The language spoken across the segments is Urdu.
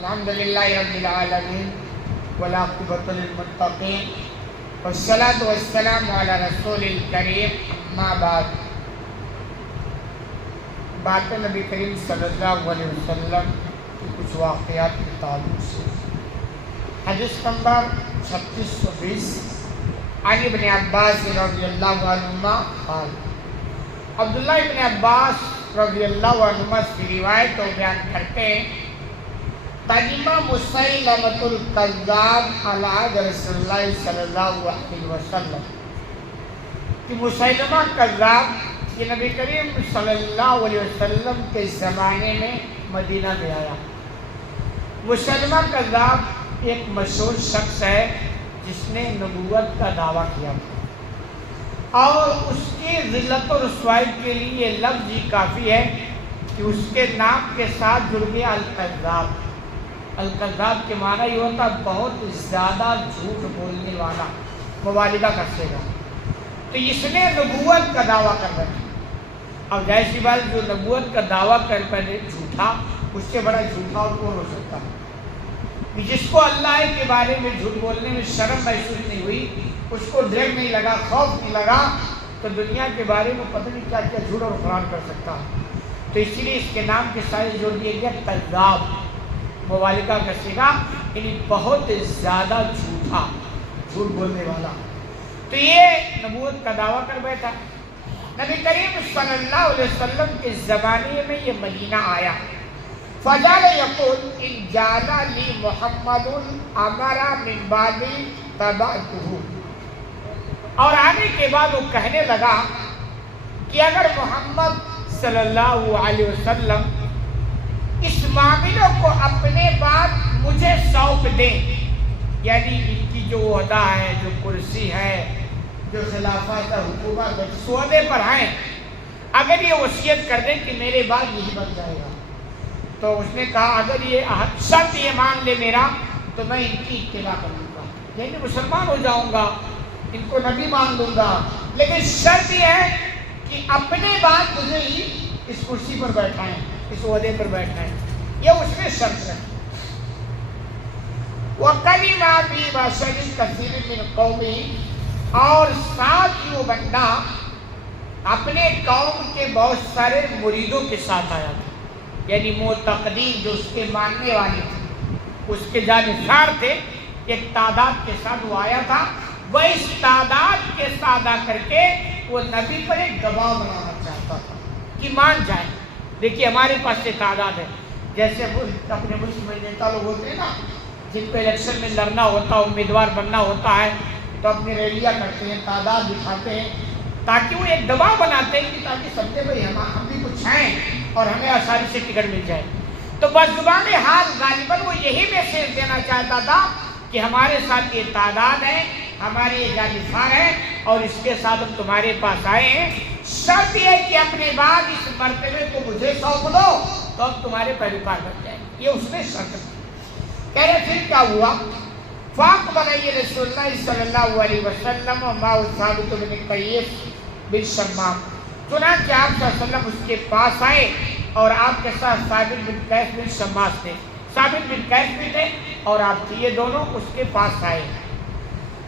الحمدللہ رب العالمین والعاقبۃ للمتقین والصلاۃ والسلام علی رسول الکریم اما بعد. بات نبی کریم صلی اللہ علیہ وسلم کی کچھ واقعات کے تعلق سے حدیث نمبر 3620 عن ابن عباس رضی اللہ عنہما قال. عبداللہ ابن عباس رضی اللہ عنہما سے روایت و بیان کرتے ہیں قدم مسیلمۃ الکذاب علی عہد رسول اللہ صلی اللہ علیہ وسلم کہ مسیلمہ کذاب یہ نبی کریم صلی اللہ علیہ وسلم کے زمانے میں مدینہ میں آیا. مسیلمہ کذاب ایک مشہور شخص ہے جس نے نبوت کا دعویٰ کیا تھا اور اس کی ذلت و رسوائی کے لیے یہ لفظ ہی کافی ہے کہ اس کے نام کے ساتھ جڑ گیا الکذاب. الکذاب کے معنی یہ ہوتا ہے بہت زیادہ جھوٹ بولنے والا، مبالغہ کرتے گا. تو اس نے نبوت کا دعویٰ کر رہا تھا. اب ظاہر سی بات جو نبوت کا دعویٰ کر پہلے جھوٹا، اس سے بڑا جھوٹا اور کون ہو سکتا ہے؟ جس کو اللہ کے بارے میں جھوٹ بولنے میں شرم محسوس نہیں ہوئی، اس کو ڈر نہیں لگا، خوف نہیں لگا، تو دنیا کے بارے میں پتہ نہیں کیا کیا جھوٹ اور فران کر سکتا. تو اسی لیے اس کے نام کے ساتھ جوڑ دیا گیا کذاب، مبالغہ کا صیغہ، یعنی بہت زیادہ جھوٹا، جھوٹ بولنے والا. تو یہ نبوت کا دعویٰ کر بیٹھا. نبی کریم صلی اللہ علیہ وسلم کے زمانے میں یہ مدینہ آیا. فجعل یقول ان جعل لی محمد امر من بعد تبعته، اور آنے کے بعد وہ کہنے لگا کہ اگر محمد صلی اللہ علیہ وسلم اس معاملوں کو اپنے بعد مجھے سونپ دیں، یعنی ان کی جو عہدہ ہے، جو کرسی ہے، جو خلافت حکومت ہے، جس عہدے پر ہیں، اگر یہ وصیت کر دیں کہ میرے بعد یہی بن جائے گا، تو اس نے کہا اگر یہ شرط یہ مان لے میرا تو میں ان کی اتباع کر لوں گا، یعنی مسلمان ہو جاؤں گا، ان کو نبی مان لوں گا، لیکن شرط یہ ہے کہ اپنے بعد مجھے ہی اس کرسی پر بیٹھائیں، اس عہدے پر بیٹھائیں. یہ اس نے شرط رکھی. وَقَلِمَا فِي بَشَرٍ كَثِيرٍ مِّن قَوْمِهِ، اور ساتھ ہی وہ بندہ اپنے قوم کے بہت سارے مریدوں کے ساتھ آیا تھا، یعنی معتقدین جو اس کے ماننے والے تھے، اس کے جانبدار تھے. ایک تعداد کے ساتھ وہ آیا تھا. وہ اس تعداد کے ساتھ آ کر کے وہ نبی پر ایک دباؤ بنانا چاہتا تھا کہ مان جائے. دیکھیے ہمارے پاس یہ تعداد ہے، جیسے اپنے ملک میں نیتا لوگ ہوتے ہیں نا، جن کو الیکشن میں لڑنا ہوتا ہے، امیدوار بننا ہوتا ہے، تو اپنی ریلیاں کرتے ہیں، تعداد دکھاتے ہیں، تاکہ وہ ایک دباؤ بناتے ہیں کہ تاکہ سمجھے بھائی ہم بھی کچھ ہیں اور ہمیں آسانی سے ٹکٹ مل جائے. تو بزبان حال غالباً وہ یہی میسیج دینا چاہتا تھا کہ ہمارے ساتھ یہ تعداد ہے، ہمارے یہ جانبدار ہے، اور اس کے ساتھ ہم تمہارے پاس آئے ہیں. شرط یہ کہ اپنے بعد اس مرتبے کو مجھے سونپ دو تو ہم تمہارے پیروکار بن جائیں. یہ اس نے شرط کی. کہہ رہے پھر کیا ہوا؟ فاقبل رسول اللہ صلی اللہ علیہ وسلم ومعه ثابت بن قیس بن شمام. چنانچہ آپ صلی اللہ علیہ وسلم اس کے پاس آئے اور آپ کے ساتھ ثابت بن قیس بن شماس تھے. ثابت بن قیس بھی تھے اور آپ تھے، یہ دونوں اس کے پاس آئے.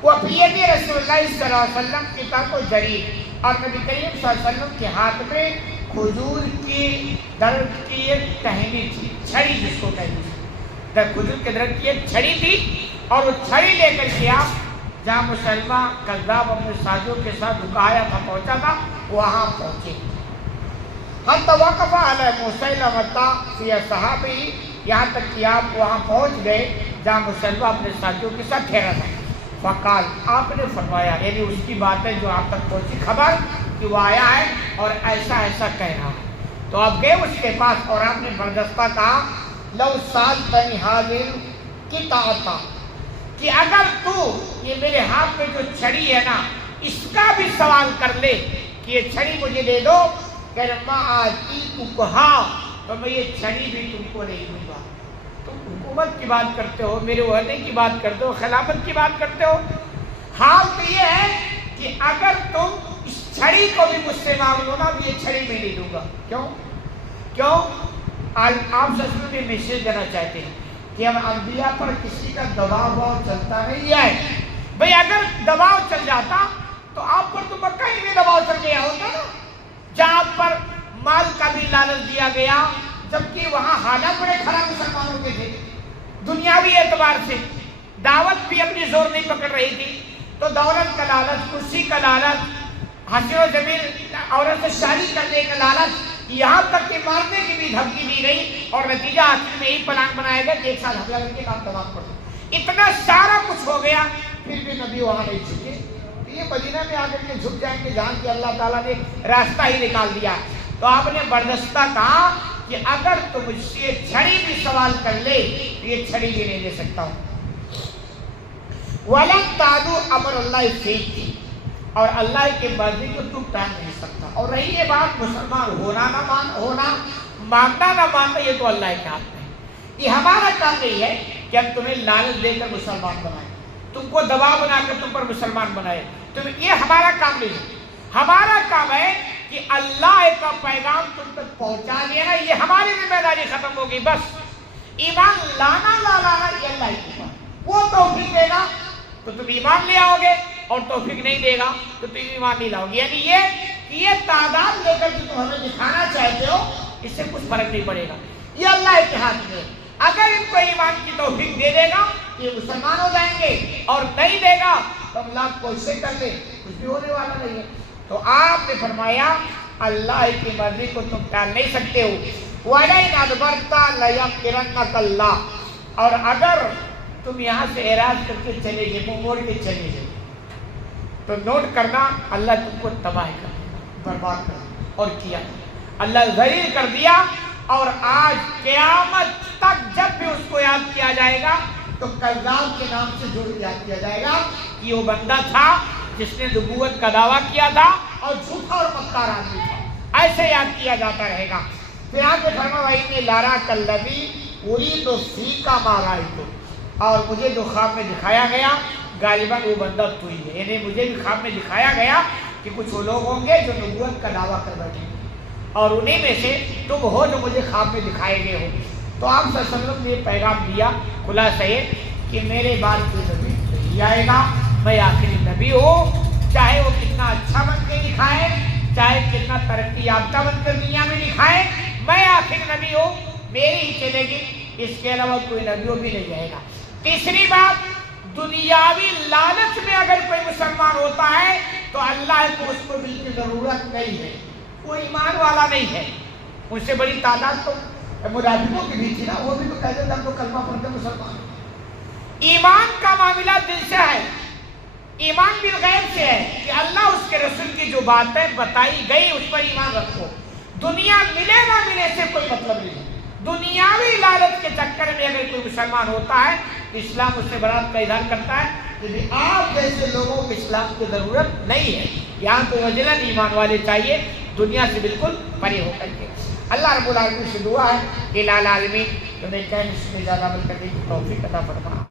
وہ بید رسول اللہ صلی اللہ علیہ وسلم کتاب و جرید، اور نبی کریم صلی اللہ علیہ وسلم کے ہاتھ میں کھجور کی درخت کی ایک ٹہنی تھی، چھڑی جس کو کہتے ہیں، کھجور کے درخت کی ایک چھڑی تھی، اور وہ چھڑی لے کر کے آپ جہاں مسلمہ کذاب اپنے ساتھیوں کے ساتھ رکایا تھا، پہنچا تھا، وہاں پہنچے. حتی وقف علی مسیلمۃ فی اصحابہ، یہاں تک کہ آپ وہاں پہنچ گئے جہاں مسلمہ اپنے ساتھیوں کے ساتھ ٹھہرا تھا. فقال، آپ نے فرمایا، یعنی اس کی باتیں جو آپ تک پہنچی خبر کہ وہ آیا ہے اور ایسا ایسا کہہ رہا ہے. تو آپ گئے اس کے پاس اور آپ نے بردستہ کہا لو سالتنی حاضر کی طاعتا، کہ اگر تو یہ میرے ہاتھ میں جو چھڑی ہے نا اس کا بھی سوال کر لے کہ یہ چھڑی مجھے دے دو، کہ ما آتی تو کہا، تو میں یہ چھڑی بھی تم کو نہیں دوں گا. تم حکومت کی بات کرتے ہو، میرے عہدے کی بات کرتے ہو، خلافت کی بات کرتے ہو. حال تو یہ ہے کہ اگر تم اس چھڑی کو بھی مجھ سے مانگ لو نا، تو یہ چھڑی میں نہیں دوں گا. کیوں؟ آپ سچ میں میسیج دینا چاہتے ہیں کہ ہم انبیاء پر کسی کا دباؤ چلتا نہیں ہے. بھئی اگر دباؤ چل جاتا تو آپ پر تو مکہ ہی میں دباؤ چل گیا ہوتا نا، جہاں پر مال کا بھی لالچ دیا گیا، جبکہ وہاں حالات بڑے خراب مسلمانوں کے تھے. دنیاوی اعتبار سے دعوت بھی اپنی زور نہیں پکڑ رہی تھی، تو دولت کا لالچ، کرسی کا لالچ، حسین و جمیل عورت سے شادی کرنے کا لالچ، یہاں تک کہ مارنے کی بھی دھمکی دی گئی، اور نتیجہ آخر میں یہی پلان بنایا گیا کہ ایک سال حملہ کر کے کام تمام کر دو. اتنا سارا کچھ ہو گیا، پھر بھی نبی وہاں نہیں جھکے. یہ مدینہ میں آ کر کے جھک جائیں گے جہاں کہ اللہ تعالیٰ نے راستہ ہی نکال دیا. تو آپ نے بردستہ کہا کہ اگر تم مجھ سے چھڑی بھی سوال کر لے تو یہ چھڑی بھی نہیں دے سکتا ہوں. وَلَن تَعْدُوا أَمْرَ اللَّهِ فِيكِ، اور اللہ کی مرضی کو تم ٹال نہیں سکتا. اور رہی یہ بات مسلمان ہونا نہ ہونا، ماننا نہ ماننا، یہ تو اللہ کے ہاتھ میں. یہ ہمارا کام نہیں ہے کہ ہم تمہیں لالچ دے کر مسلمان بنائیں، تم کو دباؤ بنا کر تم پر مسلمان بنائے. یہ ہمارا کام نہیں ہے. ہمارا کام ہے کہ اللہ کا پیغام تم تک پہنچا دینا، یہ ہماری ذمہ داری ختم ہوگی. بس ایمان لانا لا لانا یہ اللہ کی بات. وہ توفیق دے گا تو تم ایمان لے آؤ گے، اور توفیق نہیں دے گا تو تم ایمان نہیں لاؤ گے. یعنی یہ تعداد لے کر جو تم ہمیں دکھانا چاہتے ہو، اس سے کچھ فرق نہیں پڑے گا. یہ اللہ کے ہاتھ میں. اگر ان کو ایمان کی توفیق دے دے گا یہ مسلمان ہو جائیں گے، اور نہیں دے گا تو ہم لاکھ کوششیں کر لیں، کچھ بھی ہونے والا نہیں ہے. تو آپ نے فرمایا اللہ کی مرضی کو تم ٹال نہیں سکتے ہو. وَلَئِنْ أَدْبَرْتَ لَيَغْفِرَنَّكَ اللَّهُ، اور اگر تم یہاں سے اعراض کر کے چلے گئے، منہ موڑ کے چلے گئے، تو نوٹ کرنا اللہ تم کو تباہ کر دے گا، برباد کر دے گا. اور کیا اللہ ذلیل کر دیا. اور آج قیامت تک جب بھی اس کو یاد کیا جائے گا تو کذاب کے نام سے ضرور یاد کیا جائے گا کہ وہ بندہ تھا جس نے نبوت کا دعویٰ کیا تھا اور جھوٹا اور مکار آدمی تھا. ایسے یاد کیا جاتا رہے گا. پھر آپ نے فرمایا وَإِنِّي لَأَرَاكَ الَّذِي أُرِيدُ فِيكَ مَا رَأَيْتُ، اور مجھے جو خواب میں دکھایا گیا غالباً وہ بندہ تو ہی ہے. یعنی مجھے بھی خواب میں دکھایا گیا کہ کچھ وہ لوگ ہوں گے جو نبوت کا دعویٰ کر بیٹھیں گے، اور انہی میں سے تم ہو جو مجھے خواب میں دکھائے گئے ہو. تو آپ صلی اللہ علیہ وسلم نے یہ پیغام دیا خلاصہ یہ کہ میرے بعد کوئی نبی نہیں آئے گا، میں آخری نبی ہوں. چاہے وہ کتنا اچھا بن کے دکھائے، چاہے کتنا ترقی یافتہ بن کر دنیا میں دکھائے، میں آخری نبی ہوں، میری ہی چلے گی، اس کے علاوہ کوئی نبی بھی نہیں جائے گا. تیسری بات، دنیاوی لالچ میں اگر کوئی مسلمان ہوتا ہے تو اللہ کو اس کو دل کی ضرورت نہیں ہے، وہ ایمان والا نہیں ہے. اس سے بڑی تعداد تو منافقوں کی بھی تھی نا، وہ بھی تو کہتے تھے ہم تو کلمہ پڑھتے مسلمان. ایمان کا معاملہ دل سے ہے، ایمان بالغیب سے ہے کہ اللہ اس کے رسول کی جو باتیں بتائی گئی اس پر ایمان رکھو. دنیا ملے نہ ملے سے کوئی مطلب نہیں ہے. دنیاوی لالچ کے چکر میں اگر کوئی مسلمان ہوتا ہے تو اسلام اس سے برات کا اظہار کرتا ہے کہ آپ جیسے لوگوں کو اسلام کی ضرورت نہیں ہے. یہاں تو وجلن ایمان والے چاہیے، دنیا سے بالکل پرے ہو کر کے. اللہ رب العالمین سے دعا ہے کہ العالمین تمہیں کہیں اس میں زیادہ عمل کرنے کی توفیق عطا فرما.